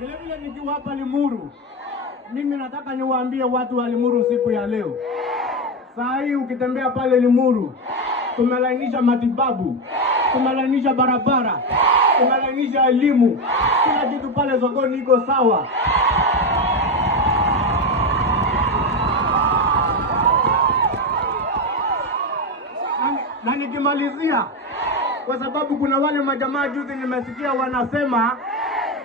Vile vile nikiwa hapa Limuru, mimi nataka niwaambie watu wa Limuru siku ya leo. Saa hii ukitembea pale Limuru, tumelainisha matibabu, tumelainisha barabara, tumelainisha elimu, kila kitu pale sokoni iko sawa. Na nikimalizia, kwa sababu kuna wale majamaa juzi nimesikia wanasema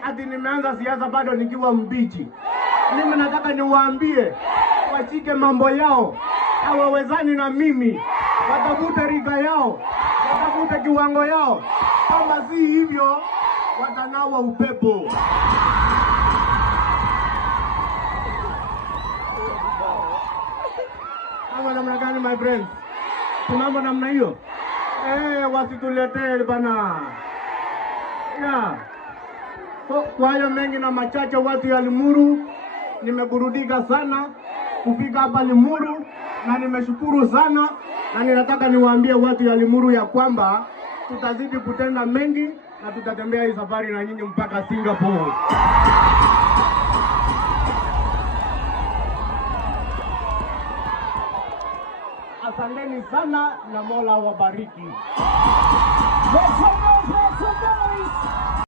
ati nimeanza siasa bado nikiwa mbichi. Mimi nataka niwaambie wachike mambo yao, hawawezani na mimi, watafute rika yao, watafute kiwango yao. Kama si hivyo watanawa upepo. Kama namna gani my friends? Tunaomba namna hiyo. Wasituletee bana. So, kwa hayo mengi na machache watu ya Limuru, nimeburudika sana kufika hapa Limuru na nimeshukuru sana, na ninataka niwaambie watu ya Limuru ya kwamba tutazidi kutenda mengi na tutatembea hii safari na nyinyi mpaka Singapore. Asanteni sana na Mola wabariki.